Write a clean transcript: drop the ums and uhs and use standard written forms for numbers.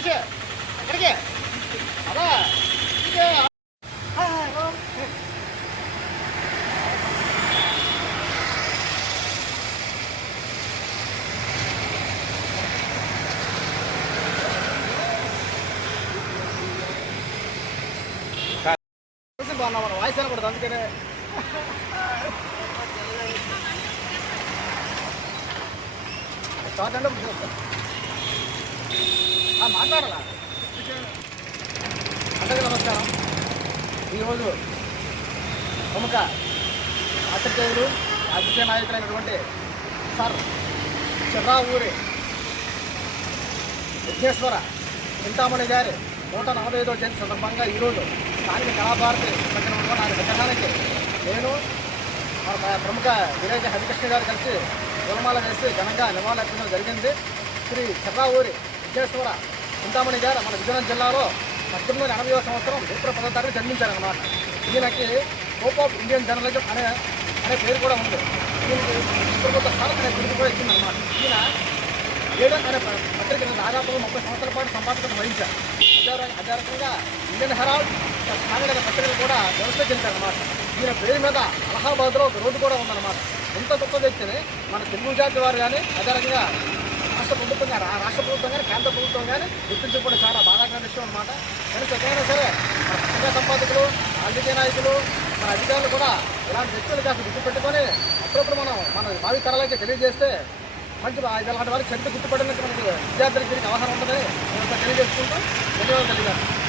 మనిషి ఎక్కడికి అదా బాగున్నా మన వాయిస్ అనకూడదు అందుకనే మాట్లాడాలా అందరికీ నమస్కారం. ఈరోజు ప్రముఖ పాత్రికేయులు రాజకీయ నాయకులైనటువంటి సార్ చెర్రా ఊరి విఘ్నేశ్వర చింతామణి గారి 145వ జయంతి సందర్భంగా ఈరోజు స్థానిక కళాభారతి పక్కన ఉన్న నా విగ్రహానికి నేను ప్రముఖ విలేజ్ హరికృష్ణ గారు కలిసి పూలమాల వేసి ఘనంగా నివాళులర్పించడం జరిగింది. శ్రీ చెర్రా ఊరి విఘ్నేశ్వర చింతామణి గారు మన విజయనగరం జిల్లాలో 1880వ సంవత్సరం ఏప్రిల్ 10వ తారీఖు జన్మించారన్నమాట. ఈయనకి హోప్ ఆఫ్ ఇండియన్ జర్నలిజం అనే పేరు కూడా ఉంది. దీనికి ప్రభుత్వ భారత్ అనే పేరు కూడా ఇచ్చిందన్నమాట. ఈయన ఏడన్ అనే పత్రికను దాదాపుగా 30 సంవత్సరాల పాటు సంపాదకత వహించారు. అదే రకంగా ఇండియన్ హెరాల్డ్ స్థానిక పత్రికలు కూడా వ్యవస్థ చెందారన్నమాట. ఈయన పేరు మీద అలహాబాద్లో ఒక రోడ్డు కూడా ఉందన్నమాట. ఎంత గొప్ప వ్యక్తిని మన తెలుగు జాతి వారు కానీ అదే రకంగా రాష్ట్ర ప్రభుత్వం కానీ కేంద్ర ప్రభుత్వం కానీ గుర్తించడం చాలా బాధాకరమైన విషయం అన్నమాట. కనీసం ఎక్కడైనా సరే మన పత్రికా సంపాదకులు, రాజకీయ నాయకులు, మన అధికారులు కూడా ఇలాంటి వ్యక్తులు కాస్త గుర్తుపెట్టుకొని అప్పుడప్పుడు మన భావి తరాలకి తెలియజేస్తే మంచి ఇలాంటి వారికి చరిత్ర గుర్తుపడడానికి మనకి విద్యార్థులకి అవసరం ఉంటుందని తెలియజేసుకుంటూ ధన్యవాదాలు తెలియజేస్తాను.